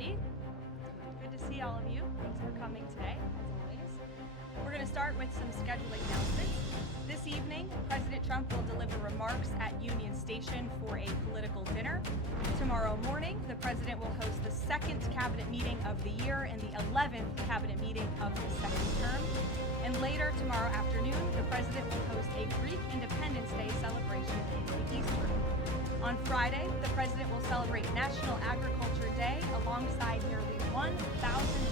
everybody. Good to see all of you. Thanks for coming today, as always. We're going to start with some scheduling announcements. This evening, President Trump will deliver remarks at Union Station for a political dinner. Tomorrow morning, the president will host the second cabinet meeting of the year and the 11th cabinet meeting of the second term. And later tomorrow afternoon, the president will host a Greek Independence Day celebration in the East Room. On Friday, the president will celebrate National Agriculture Day alongside nearly 1,000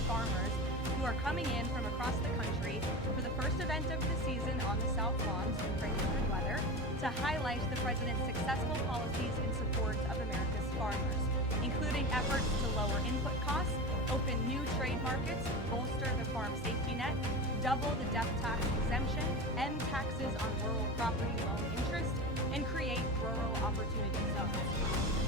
farmers who are coming in from across the country for the first event of the season on the South Lawns in Frankfurt weather to highlight the president's successful policies in support of America's farmers, including efforts to lower input costs, open new trade markets, bolster the farm safety net, double the death tax exemption, end taxes on rural property loan interest, and create rural opportunity zones.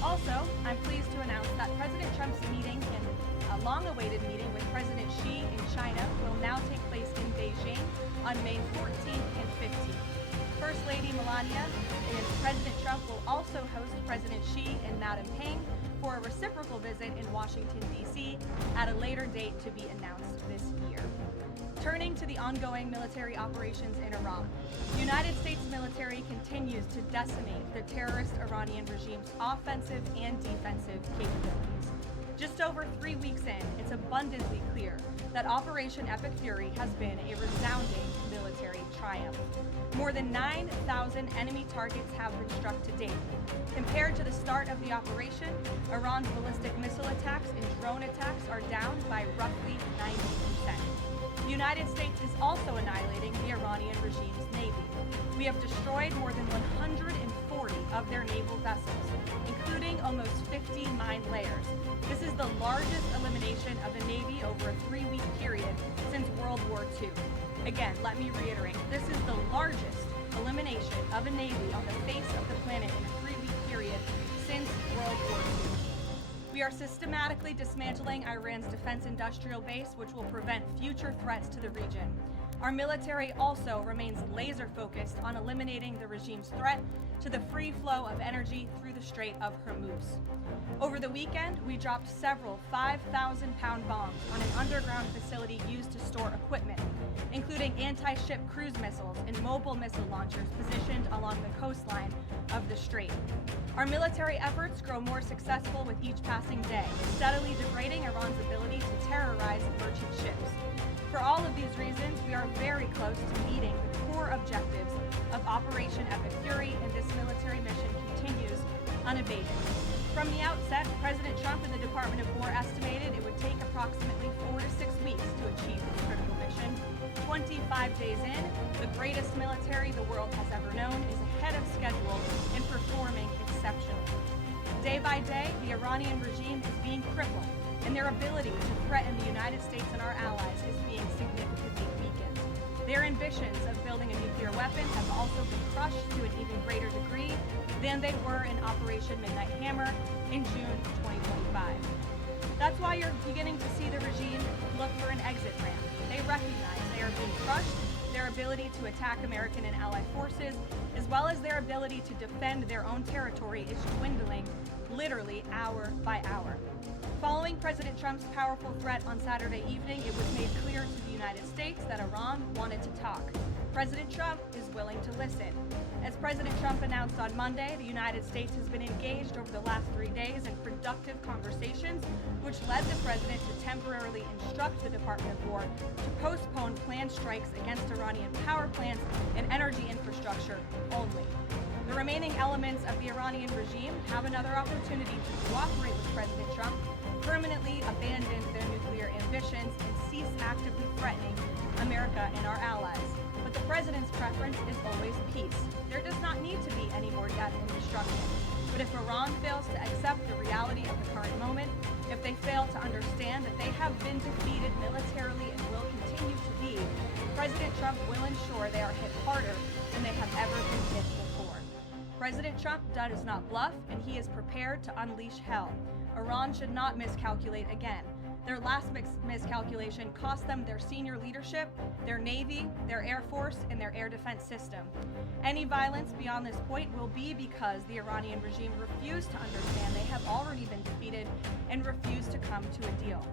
Also, I'm pleased to announce that President Trump's meeting and a long-awaited meeting with President Xi in China will now take place in Beijing on May 14th and 15th. First Lady Melania and President Trump will also host President Xi and Madam Peng for a reciprocal visit in Washington, D.C. at a later date to be announced this year. Turning to the ongoing military operations in Iran, the United States military continues to decimate the terrorist Iranian regime's offensive and defensive capabilities. Just over 3 weeks in, it's abundantly clear that Operation Epic Fury has been a resounding military triumph. More than 9,000 enemy targets have been struck to date. Compared to the start of the operation, Iran's ballistic missile attacks and drone attacks are down by roughly 90%. The United States is also annihilating the Iranian regime's navy. We have destroyed more than 140 of their naval vessels, including almost 50 mine layers. This is the largest elimination of a navy over a 3-week period since World War II. Again, let me reiterate, this is the largest elimination of a navy on the face of the planet in a 3-week period since World War II. We are systematically dismantling Iran's defense industrial base, which will prevent future threats to the region. Our military also remains laser-focused on eliminating the regime's threat to the free flow of energy through the Strait of Hormuz. Over the weekend, we dropped several 5,000-pound bombs on an underground facility used to store equipment, including anti-ship cruise missiles and mobile missile launchers positioned along the coastline of the strait. Our military efforts grow more successful with each passing day, steadily degrading Iran's ability to terrorize merchant ships. For all of these reasons, we are very close to meeting the core objectives of Operation Epic Fury, and this military mission continues unabated. From the outset, President Trump and the Department of War estimated it would take approximately 4 to 6 weeks to achieve this critical mission. 25 days in, the greatest military the world has ever known is ahead of schedule and performing exceptionally. Day by day, the Iranian regime is being crippled, and their ability to threaten the United States and our allies is being significantly weakened. Their ambitions of building a nuclear weapon have also been crushed to an even greater degree than they were in Operation Midnight Hammer in June 2025. That's why you're beginning to see the regime look for an exit ramp. They recognize they are being crushed, their ability to attack American and allied forces, as well as their ability to defend their own territory is dwindling literally hour by hour. Following President Trump's powerful threat on Saturday evening, it was made clear to the United States that Iran wanted to talk. President Trump is willing to listen. As President Trump announced on Monday, the United States has been engaged over the last 3 days in productive conversations, which led the president to temporarily instruct the Department of War to postpone planned strikes against Iranian power plants and energy infrastructure only. The remaining elements of the Iranian regime have another opportunity to cooperate with President Trump, permanently abandon their nuclear ambitions, and cease actively threatening America and our allies. But the president's preference is always peace. There does not need to be any more death and destruction. But if Iran fails to accept the reality of the current moment, if they fail to understand that they have been defeated militarily and will continue to be, President Trump will ensure they are hit harder than they have ever been hit before. President Trump does not bluff, and he is prepared to unleash hell. Iran should not miscalculate again. Their last miscalculation cost them their senior leadership, their Navy, their Air Force, and their air defense system. Any violence beyond this point will be because the Iranian regime refused to understand they have already been defeated and refused to come to a deal.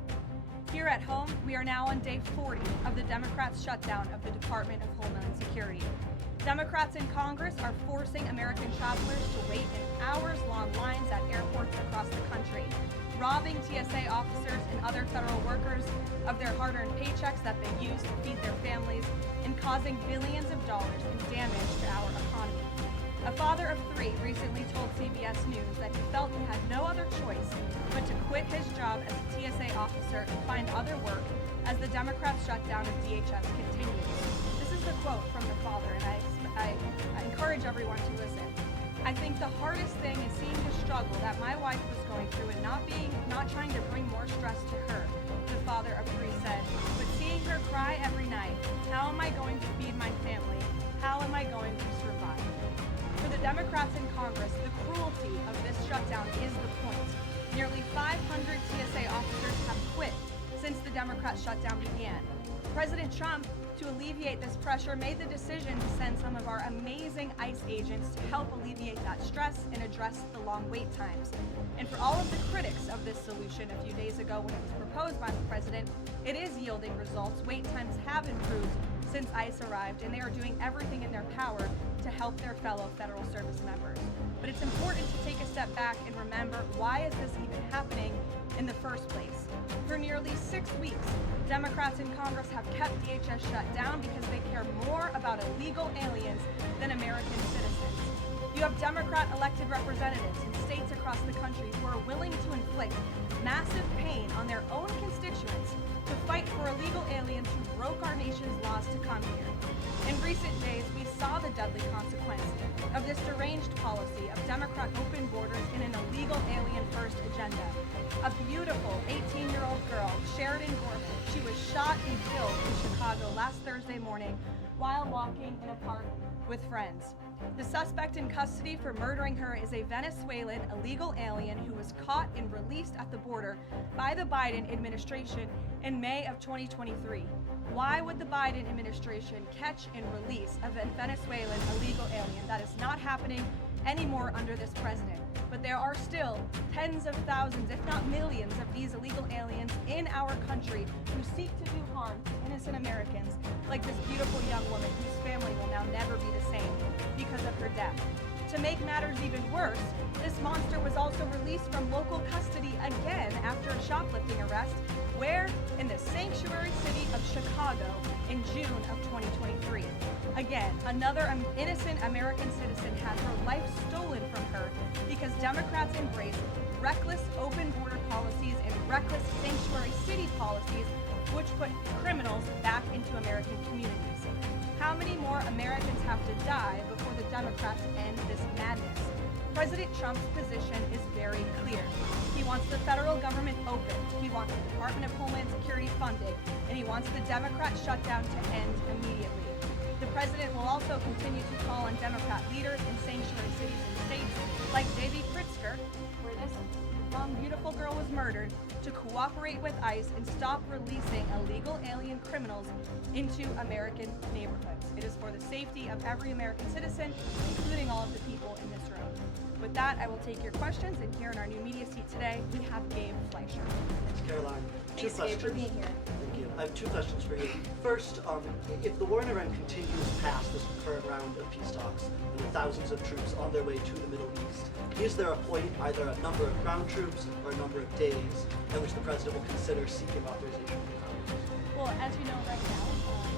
Here at home, we are now on day 40 of the Democrats' shutdown of the Department of Homeland Security. Democrats in Congress are forcing American travelers to wait in hours-long lines at airports across the country, robbing TSA officers and other federal workers of their hard-earned paychecks that they use to feed their families, and causing billions of dollars in damage to our economy. A father of 3 recently told CBS News that he felt he had no other choice but to quit his job as a TSA officer and find other work as the Democrats' shutdown of DHS continues. This is the quote from the father, and I encourage everyone to listen. I think the hardest thing is seeing the struggle that my wife was going through and not trying to bring more stress to her, the father of 3 said, but seeing her cry every night. How am I going to feed my family? How am I going to survive? For the Democrats in Congress, the cruelty of this shutdown is the point. Nearly 500 TSA officers have quit since the Democrat shutdown began. President Trump, to alleviate this pressure, made the decision to send some of our amazing ICE agents to help alleviate that stress and address the long wait times. And for all of the critics of this solution a few days ago when it was proposed by the president, it is yielding results. Wait times have improved since ICE arrived, and they are doing everything in their power to help their fellow federal service members. But it's important to take a step back and remember, why is this even happening in the first place? For nearly 6 weeks, Democrats in Congress have kept DHS shut down because they care more about illegal aliens than American citizens. You have Democrat elected representatives in states across the country who are willing to inflict massive pain on their own constituents to fight for illegal aliens who broke our nation's laws to come here. In recent days, we saw the deadly consequence of this deranged policy of Democrat open borders in an illegal alien-first agenda. A beautiful 18-year-old girl, Sheridan Gorman, she was shot and killed in Chicago last Thursday morning while walking in a park with friends. The suspect in custody for murdering her is a Venezuelan illegal alien who was caught and released at the border by the Biden administration in May of 2023. Why would the Biden administration catch and release a Venezuelan illegal alien? That is not happening anymore under this president. But there are still tens of thousands, if not millions, of these illegal aliens in our country who seek to do harm to innocent Americans, like this beautiful young woman whose family will now never be the same because of her death. To make matters even worse, this monster was also released from local custody again after a shoplifting arrest, where? In the sanctuary city of Chicago in June of 2023. Again, another innocent American citizen had her life stolen from her because Democrats embrace reckless open border policies and reckless sanctuary city policies, which put criminals back into American communities. How many more Americans have to die before the Democrats end this madness? President Trump's position is very clear. He wants the federal government open, he wants the Department of Homeland Security funded, and he wants the Democrat shutdown to end immediately. The president will also continue to call on Democrat leaders in sanctuary cities and states like J.B. Pritzker, where this young, beautiful girl was murdered, to cooperate with ICE and stop releasing illegal alien criminals into American neighborhoods. It is for the safety of every American citizen, including all of the people in this room. With that, I will take your questions, and here in our new media seat today, we have Gabe Fleischer. Thanks, Caroline. Thanks, Gabe, for being here. Thank you. I have 2 questions for you. First, if the war in Iran continues past this current round of peace talks, and with thousands of troops on their way to the Middle East, is there a point, either a number of ground troops or a number of days, in which the president will consider seeking authorization from Congress? Well, as you know right now,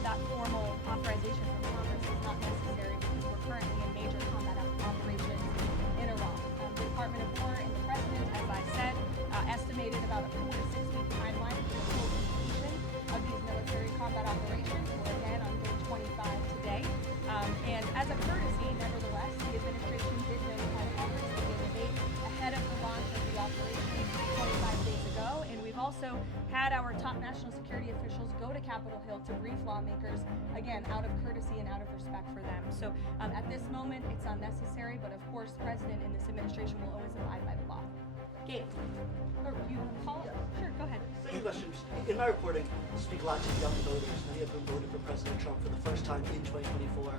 that formal authorization from Congress is not necessary because we're currently in major combat operations in Iraq. The Department of War and the President, as I said, estimated about a 4 to 6 week timeline for the full completion of these military combat operations. We're again on day 25 today. And as a courtesy, nevertheless, the administration did notify Congress to give a date ahead of the launch of the operation 25 days ago. And we've also had our top national security officials go to Capitol Hill to brief lawmakers, again, out of courtesy and out of respect for them. So at this moment, it's unnecessary, but of course, the President and this administration will always abide by the law. Gabe, or you want to call? Yeah. Sure, go ahead. Second question. In my reporting, I speak a lot to young voters, many of whom voted for President Trump for the first time in 2024.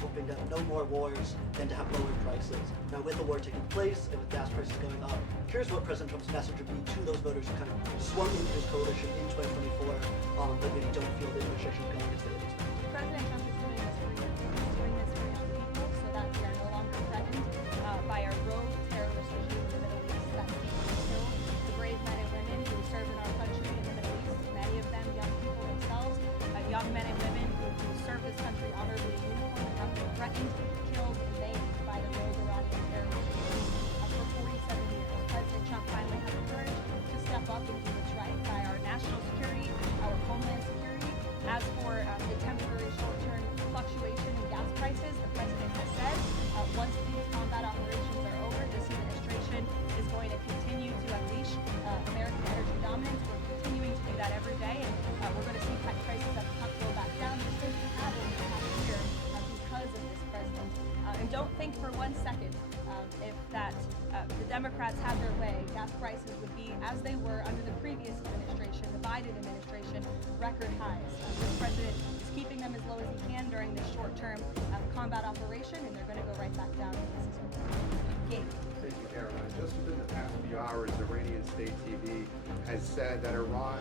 Hoping to have no more wars and to have lower prices. Now, with the war taking place and with gas prices going up, here's what President Trump's message would be to those voters who kind of swung into his coalition in 2024, but maybe don't feel the administration is going as they had expected. President Trump is doing this for you. He's doing this for young people so that we are no longer threatened by a rogue terrorist regime in the Middle East that seeks to kill the brave men and women who serve in our country in the Middle East. Many of them young people themselves, young men and women who serve this country honorably in uniform and have been threatened, killed, and maimed by the rogue Iranian terrorist regime for 47 years. President Trump finally had the courage to step up and do what's right by our national security, our homeland security. As for the temporary short-term fluctuation in gas prices, the president has said once these combat operations are over, this administration is going to continue to unleash American energy dominance. We're continuing to do that every day, and we're going to see prices at the pump go back down, just as we have over the past year because of this president. And don't think for 1 second if that the Democrats had their way, gas prices would be as they were under the previous administration, the Biden administration, record highs. This president is keeping them as low as he can during this short-term combat operation, and they're going to go right back down. Gabe. Thank you, Caroline. Just within the past few hours, Iranian state TV has said that Iran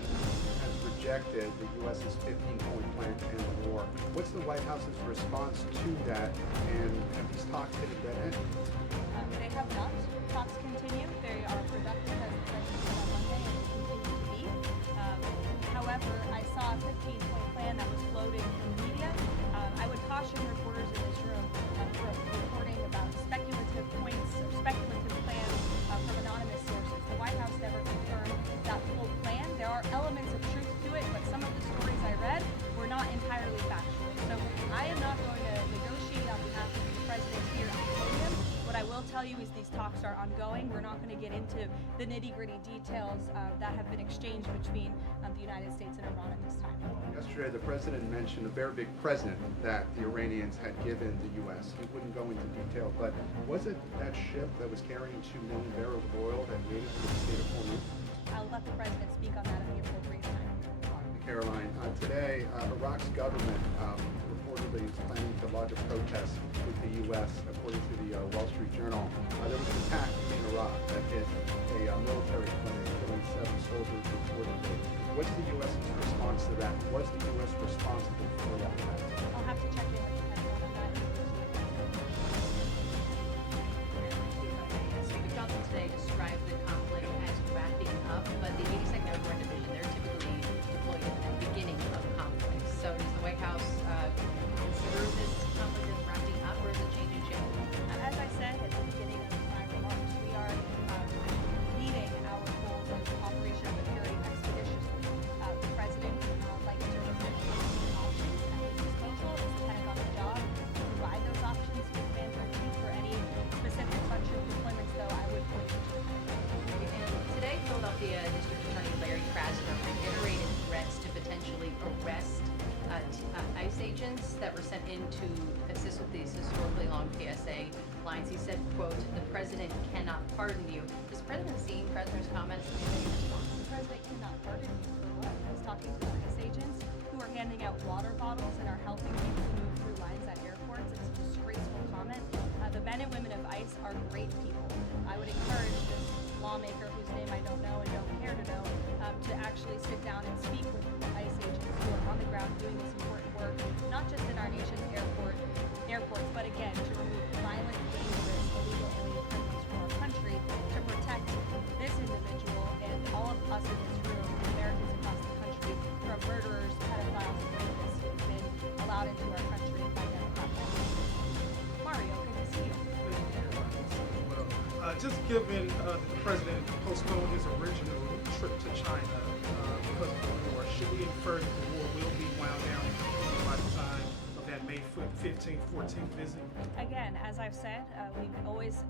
has rejected the U.S.'s 15-point plan to end the war. What's the White House's response to that, and have these talks hit a dead end? They have not. Talks continue. They are productive, as the president said on Monday, and will continue to be. However, I saw a 15-point plan that was floating in the media. I would caution reporters in this room from reporting about speculative points or speculative plans from anonymous sources. The White House never confirmed that full plan. There are elements of truth to it, but some of the stories I read were not entirely factual. So I am not going to negotiate on behalf of the president here at the podium. What I will tell you is these talks are ongoing. We're not going to get into the nitty-gritty details that have been exchanged between the United States and Iran at this time. Yesterday, the president mentioned a very big present that the Iranians had given the U.S. He wouldn't go into detail, but was it that ship that was carrying 2 million barrels of oil that made it to the state of Hormuz? I'll let the president speak on that at the appropriate time. Caroline, today, Iraq's government reportedly is planning to lodge a protest with the U.S. According to the Wall Street Journal. There was an attack in Iraq that hit a military clinic, killing 7 soldiers reportedly. What's the U.S.'s response to that? Was the U.S. responsible for that attack? I'll have to check in with the Pentagon on that. Speaker Johnson today described the conflict as wrapping up, but the 82nd Airborne Division, they're typically deployed at the beginning of conflicts. So does the White House consider this conflict as wrapping up, or is it changing shape? As I said at the beginning of my remarks, we are meeting our goals of Operation Security expeditiously. The president likes to refer to options at his disposal. It's the Pentagon's job to provide those options to the commander-in-chief. For any specific function deployments, though, I would point you to. And today, Philadelphia District Attorney Larry Krasner reiterated threats to potentially arrest ICE agents that were sent in to assist with these historically long PSA lines. He said, quote, "The president cannot pardon you." Is the president seeing Krasner's comments and any response? The president cannot pardon you for what? He's talking to ICE agents who are handing out water bottles and are helping people move through lines at airports. It's a disgraceful comment. The men and women of ICE are great people. I would encourage this lawmaker, whose name I don't know and don't care to know, to actually sit down and speak with ICE agents who are on the ground doing this important work, not just in our nation's airports, but again, to remove violent, dangerous, illegal alien criminals from our country, to protect this individual and all of us in this room, and Americans across the country, from murderers, pedophiles, and rapists who have been allowed into our country by Democrat policies. Mario, good to see you. Just given that the president postponed his original trip to China because of the war, should we infer that the war will be wound down by the time of that May 15th, 14th visit? Again, as I've said, we've always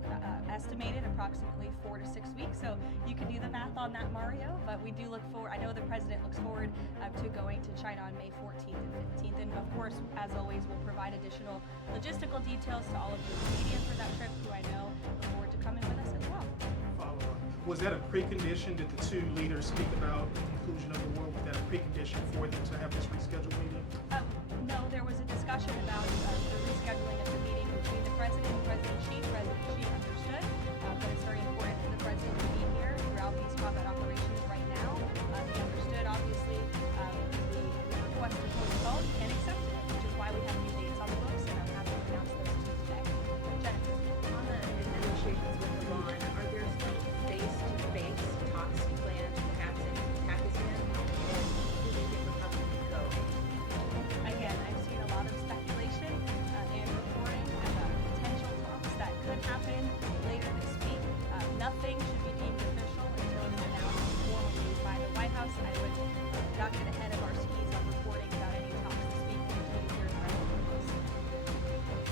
estimated approximately 4 to 6 weeks, so you can do the math on that, Mario, but we do look forward, I know the president looks forward to going to China on May 14th and 15th, and of course, as always, we'll provide additional logistical details to all of you in the media for that trip, who I know look forward to coming with us as well. Follow up. Was that a precondition? Did the two leaders speak about the inclusion of the war? Was that a precondition for them to have this rescheduled meeting? No, there was a discussion about the rescheduling of the meeting between the president and President Xi. President Xi understood, but it's very important for the president to be here throughout these combat operations right now. He understood, obviously, the request to postpone and accepted it, which is why we have new dates on the books, and I'm happy to announce those to you today. Jennifer. On the negotiations with Iran, are there still face-to-face talks planned, perhaps in Pakistan? And who do you think will come and go? Again, I've seen a lot of speculation and reporting about potential talks that could happen later this week. Nothing should be deemed official until it's announced formally by the White House. I would not get ahead of our skis on reporting about any talks this week between here and President.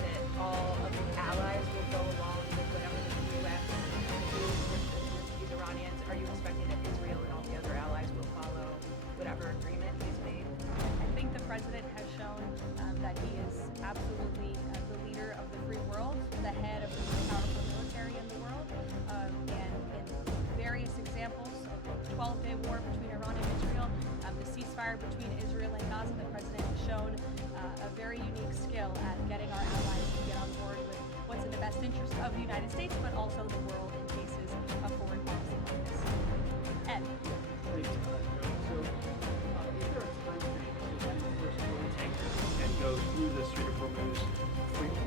That all of the allies will go along with whatever the U.S. does with these Iranians? Are you expecting that Israel and all the other allies will follow whatever agreement is made? I think the president has shown that he is absolutely the leader of the free world, the head of the most powerful military in the world, and in various examples of the 12-day war between Iran and Israel, the ceasefire between Israel and Gaza, the president has shown a very unique skill at getting our allies to get on board with what's in the best interest of the United States, but also the world in cases of foreign policy like this. Ed. Thanks, Joe. So, is there a time frame to when the first oil tanker can go through the Strait of Hormuz freely?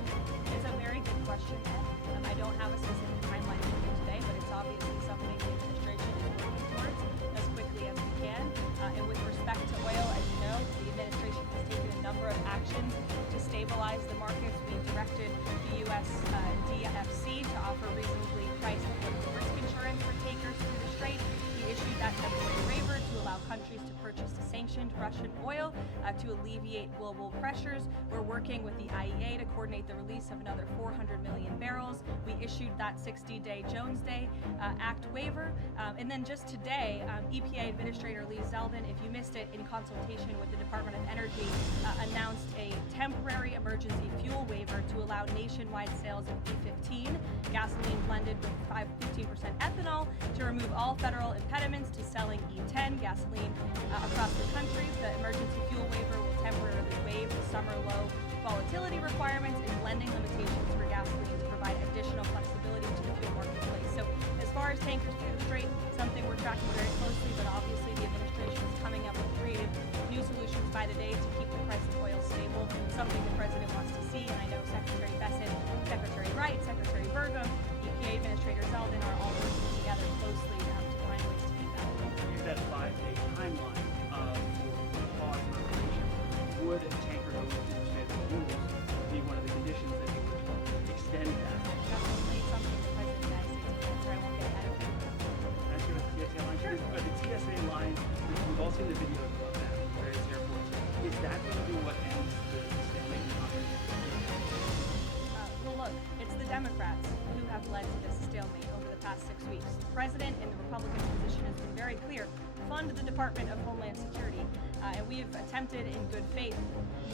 It's a very good question, Ed. I don't have a specific timeline for you today, but it's obviously something the administration is working towards as quickly as we can. And with respect to oil, as you know, the administration has taken a number of actions to stabilize the markets. We directed the U.S. DFC to offer reasonably priced political risk insurance for tankers through the strait. We issued that temporary waiver to allow countries to purchase sanctioned Russian oil to alleviate global pressures. We're working with the IEA to coordinate the release of another 400 million barrels. We issued that 60-day Jones Day Act waiver. And then just today, EPA Administrator Lee Zeldin, if you missed it, in consultation with the Department of Energy, announced a temporary emergency fuel waiver to allow nationwide sales of E15, gasoline blended with 15% ethanol, to remove all federal impediments to selling E10 gasoline across the country. The emergency fuel waiver will temporarily waive the summer low volatility requirements and blending limitations for gasoline to provide additional flexibility to the fuel marketplace. So as far as tankers through the strait, something we're tracking very closely, but obviously the administration is coming up with creative new solutions by the day to keep the price of oil stable, something the president wants to see. And I know Secretary Bessent, Secretary Wright, Secretary Burgum, EPA Administrator Zeldin are all working together closely to find ways to do that. Here's that 5-day timeline for pause in operation. Would a tanker going through the Strait of Hormuz be one of the conditions that he would extend that? Definitely something the president of the United States can answer. I won't get ahead of him. That's your TSA line. Sure. But the TSA line, we've all seen the videos of that at various airports. Is that going to be what ends the stalemate in Congress? Well, look, it's the Democrats who have led to this stalemate over the past 6 weeks. The president and the Republicans' position has been very clear. Fund the Department of Homeland Security. And we've attempted in good faith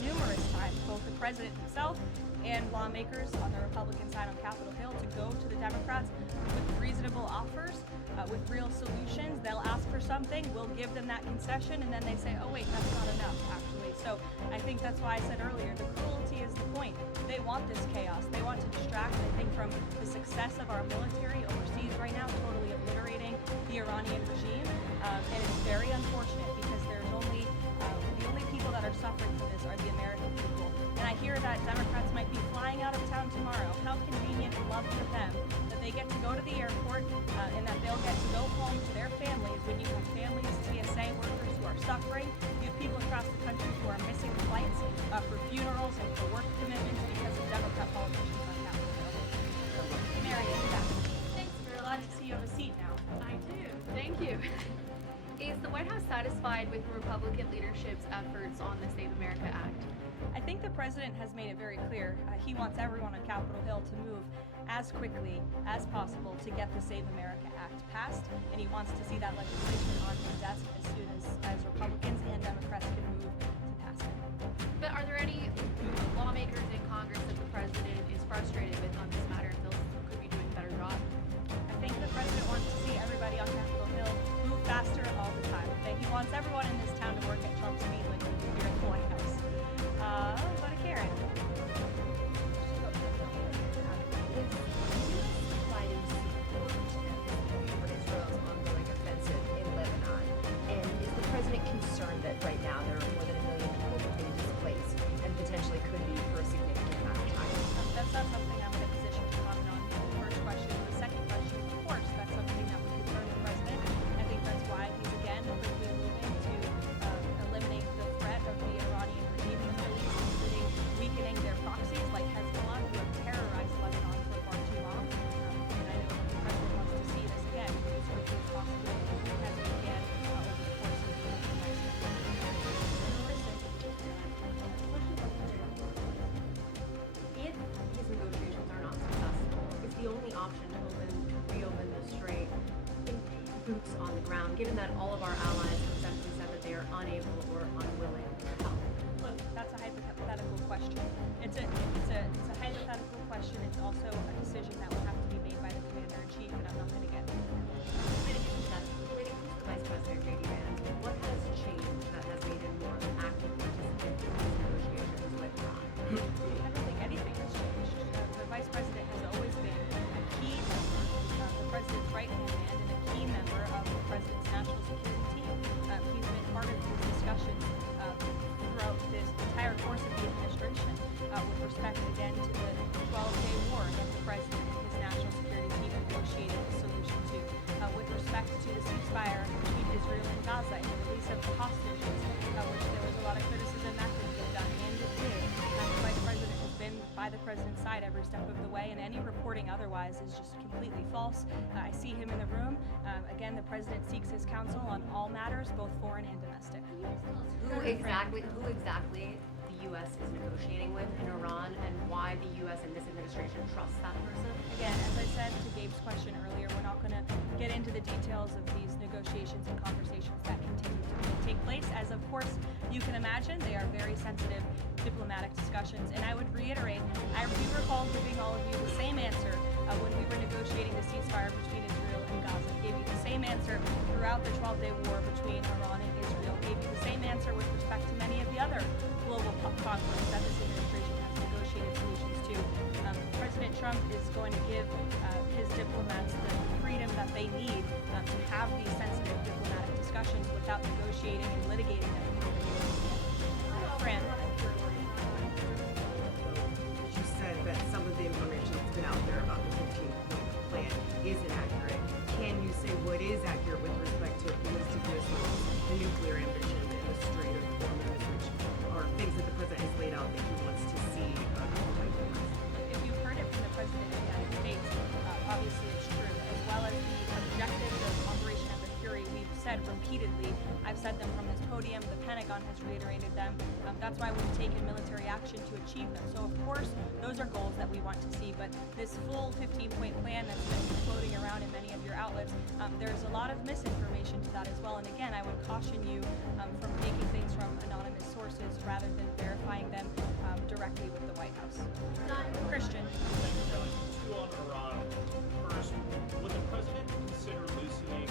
numerous times, both the president himself and lawmakers on the Republican side on Capitol Hill, to go to the Democrats with reasonable offers, with real solutions. They'll ask for something, we'll give them that concession, and then they say, oh wait, that's not enough, actually. So I think that's why I said earlier, the cruelty is the point. They want this chaos. They want to distract, I think, from the success of our military overseas right now, totally obliterating the Iranian regime. And it's very unfortunate because there's only the only people that are suffering from this are the American people. And I hear that Democrats might be flying out of town tomorrow. How convenient and lovely of them that they get to go to the airport and that they'll get to go home to their families when you have families, TSA workers who are suffering. You have people across the country who are missing flights for funerals and for work commitments because of Democrat politicians on Capitol Hill. Mary, thanks. We're glad to see you have a seat now. I do. Thank you. Is the White House satisfied with the Republican leadership's efforts on the Save America Act? I think the president has made it very clear he wants everyone on Capitol Hill to move as quickly as possible to get the Save America Act passed, and he wants to see that legislation on his desk as soon as Republicans and Democrats can move to pass it. But are there any lawmakers in Congress that the president is frustrated with on this matter and feels could be doing a better job? I think the president wants to see everybody option to reopen the strait, boots on the ground, given that all of our allies have essentially said that they are unable or unwilling to help? Look, that's a hypothetical question. It's a hypothetical question. It's also a decision that will have to be made by the commander-in-chief, and I'm not going to get into that. Related to that, related to the Vice President, J.D. Vance, what has changed that has made him more of an active participant in these negotiations with Iran? I don't think anything has changed. The vice president has always been a key member, the president's right-hand man, and a key member of the president's national security team. He's been part of these discussions throughout this entire course of the administration with respect, again, to the 12-day war that the president and his national security team negotiated a solution to, with respect to the ceasefire between Israel and Gaza and the release of the hostages, which there was a lot of criticism that didn't get done, and it did. The vice president has been by the president's side every step of the way, and any reporting otherwise is just completely false. I see him in the room. Again, the president seeks his counsel on all matters, both foreign and domestic. Who exactly the U.S. is negotiating with in Iran, and why the U.S. and this administration trusts that person? Again, as I said to Gabe's question earlier, we're not going to get into the details of these negotiations and conversations that continue to take place, as of course you can imagine, they are very sensitive diplomatic discussions. And I would reiterate, I do recall giving all of you the same answer when we were negotiating the ceasefire between Israel and Gaza. Gave you the same answer throughout the 12-day war between Iran and Israel. Gave you the same answer with respect to many of the other global conflicts that this administration has negotiated solutions to. President Trump is going to give his diplomats the freedom that they need to have these sensitive diplomatic discussions without negotiating and litigating them. Fran. You said that some of the information that's been out there about the 15-point plan isn't accurate. Can you say what is accurate with respect to ballistic missiles, the nuclear ambition, and the Strait of Hormuz, which are things that the president has laid out that he wants to see If you've heard it from the President of the United States, obviously it's true, as well as the objectives of Operation Epic Fury. We've said repeatedly, I've said them from this podium, the Pentagon has reiterated them. That's why we've taken military action to achieve them. So of course, those are goals that we want to see, but this full 15-point plan that's been floating around in many of your outlets, there's a lot of misinformation to that as well. And again, I would caution you from taking things from anonymous sources rather than verifying them directly with the White House. Christian. Thank you, Kelly. Two on Iran. First, would the president consider loosening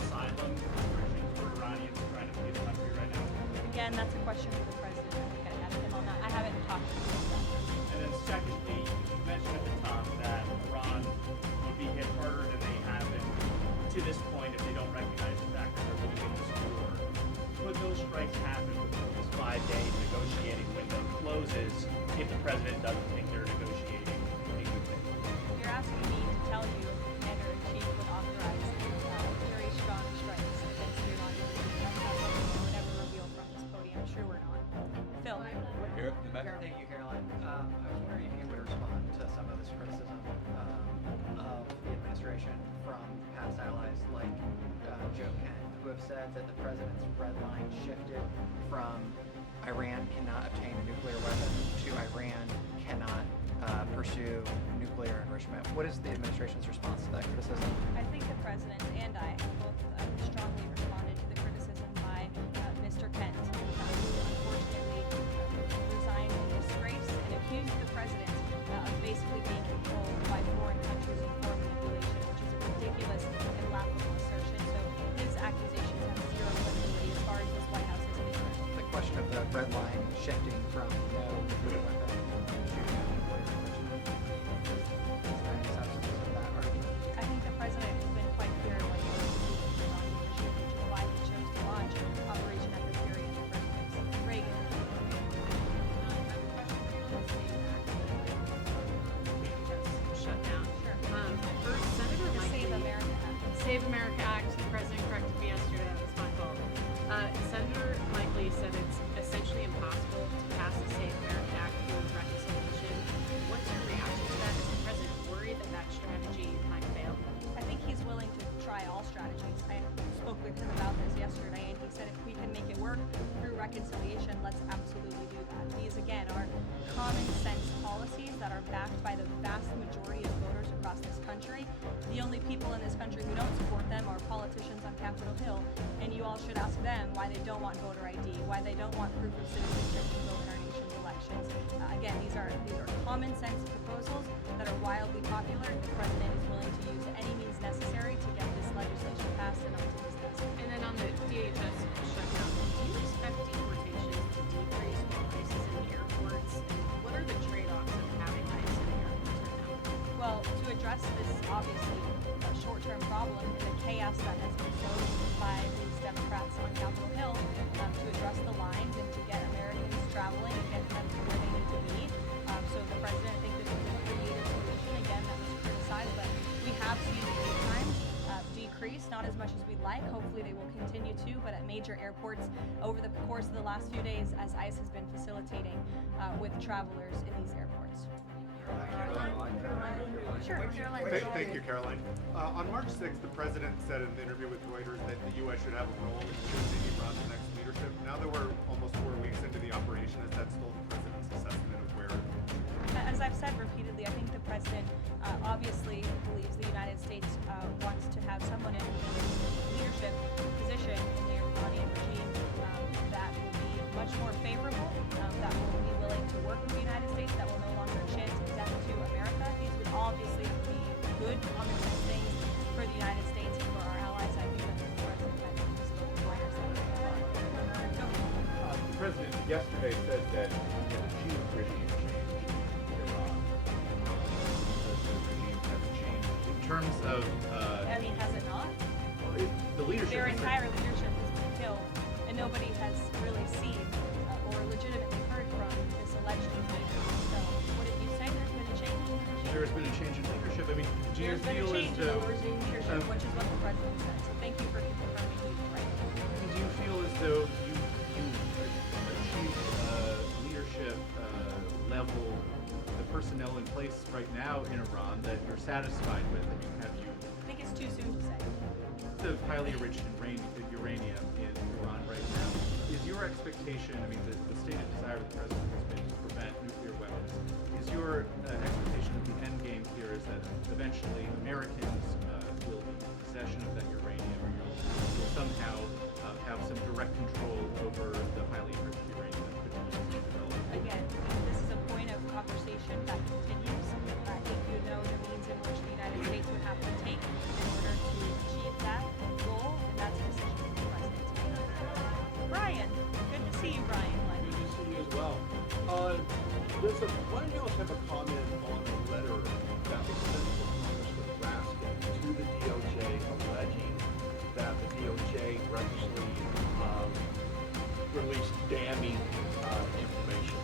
asylum restrictions for Iranians trying to flee the country right now? Again, that's a question for the president. I think I have him on that. I haven't talked to him about that. And then secondly, you mentioned at the top that Iran would be hit harder than they have been to this point if they don't recognize the fact that they're losing this war. Could those strikes happen before this 5-day negotiating window closes if the president doesn't think they're negotiating a good thing? You're asking me to tell you if the commander-in-chief would authorize very strong strikes against the Iranian regime. That's not something we would ever reveal from this podium. I'm sure we're not. Phil. Thank you, Caroline. I was wondering if you would respond to some of this criticism of the administration from past allies like Joe Kent, who have said that the president's red line shifted from Iran cannot obtain a nuclear weapon to Iran cannot pursue nuclear enrichment. What is the administration's response to that criticism? I think the president and I both strongly responded to the criticism by Mr. Kent, who unfortunately resigned in disgrace and accused the president of basically being controlled by foreign countries and foreign manipulation, which is a ridiculous and laughable assertion. So his accusations have zero credibility as far as this White House is concerned. The question of the red line shifting from no nuclear weapon to nuclear enrichment. Is there any substance of that argument? I think the president has been quite clear what he wants to do with the Iranian regime, which is why he chose to launch Operation Epic Fury in the first place. Reagan. Shutdown. Sure. First, Senator The Mike Save Lee- America Act. Save America Act. The president corrected me yesterday. That was my fault. Senator Mike Lee said it's essentially impossible to pass the Save America Act through reconciliation. What's your reaction to that? Is the president worried that that strategy might fail? I think he's willing to try all strategies. I spoke with him about this yesterday, and he said if we can make it work through reconciliation, let's absolutely do that. These, again, are common sense policies that are backed by the vast majority of voters across this country. only people in this country who don't support them are politicians on Capitol Hill, and you all should ask them why they don't want voter ID, why they don't want proof of citizenship to vote in our nation's elections. Again, these are common sense proposals that are wildly popular, and the president is willing to use any means necessary to get this legislation passed and onto his desk. And then on the DHS shutdown, do you expect deportations to decrease while ICE is in the airports? And what are the trade-offs of having ICE in the airports right now? Well, to address this obviously short-term problem and the chaos that has been sown by these Democrats on Capitol Hill, to address the lines and to get Americans traveling and get them to where they need to be. So the president, I think this is a creative solution, again, that was criticized, but we have seen wait times decrease, not as much as we'd like. Hopefully they will continue to, but at major airports over the course of the last few days as ICE has been facilitating with travelers in these airports. Sure, Caroline. Thank you, Caroline. On March 6th, the president said in an interview with Reuters that the U.S. should have a role in choosing Iran's next leadership. Now that we're almost 4 weeks into the operation, is that still the president's assessment of where? As I've said repeatedly, I think the president obviously believes the United States wants to have someone in leadership position in the Iranian regime that will be much more favorable, that will be willing to work with the United States, that will no longer chant death to America. These would obviously be good, common sense things for the United States and for our allies. I think that the president mentioned the pointers that we have. The president yesterday said that he had achieved regime change in Iran. The regime has changed in terms of. I mean, has it not? The leadership. Their entire leadership has been killed, and nobody has really seen or legitimately heard from this alleged leader. So, what did you say? There's been a change in the regime? There's been a change in leadership. I mean, do you There's been feel a change as in though? the regime leadership, which is what the president said. So, thank you for confirming he's right. Do you feel as though you achieved leadership level, the personnel in place right now in Iran that you're satisfied with? I mean, have you? I think it's too soon to say. The highly enriched uranium in Iran right now. Is your expectation? I mean, the stated desire of the president has been to prevent nuclear weapons. Is your expectation that the end game here is that eventually Americans will be in possession of that uranium, or you'll somehow have some direct control over the highly enriched uranium that could be used in development? Again, this is a point of conversation that continues. I think you know the means in which the United States would have to take in order to achieve that goal, and that's a decision for the president to make. Brian, good to see you, Brian. Good to see you as well. Why don't you all have a comment on a letter that was sent from Congressman Raskin to the DOJ alleging that the DOJ recklessly released damning information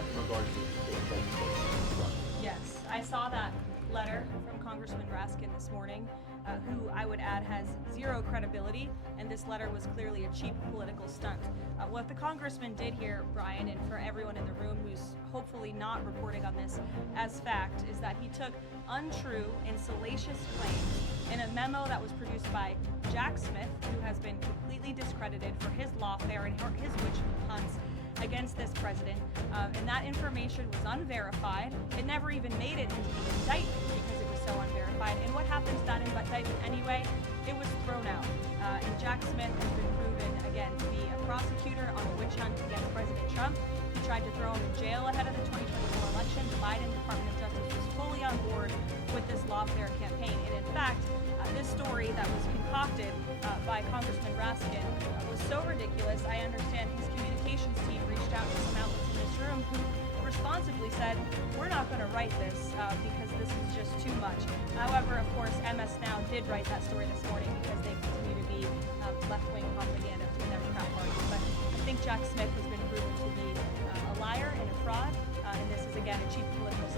in regards to the legislation? Yes, I saw that letter from Congressman Raskin this morning, who I would add has zero credibility, and this letter was clearly a cheap political stunt. What the congressman did here, Brian, and for everyone in the room who's hopefully not reporting on this as fact, is that he took untrue and salacious claims in a memo that was produced by Jack Smith, who has been completely discredited for his lawfare and his witch hunts against this president, and that information was unverified. It never even made it into the indictment because it was so unverified. And what happens to that indictment anyway? It was thrown out. And Jack Smith has been proven, again, to be a prosecutor on a witch hunt against President Trump. He tried to throw him in jail ahead of the 2024 election. The Biden Department of Justice was fully on board with this lawfare campaign. And in fact, this story that was concocted by Congressman Raskin was so ridiculous. I understand his communications team reached out to some outlets in this room who responsibly said, we're not going to write this because this is just too much. However, of course, MS Now did write that story this morning because they continue to be left-wing propaganda for the Democrat Party. But I think Jack Smith has been proven to be a liar and a fraud, and this is, again, a cheap political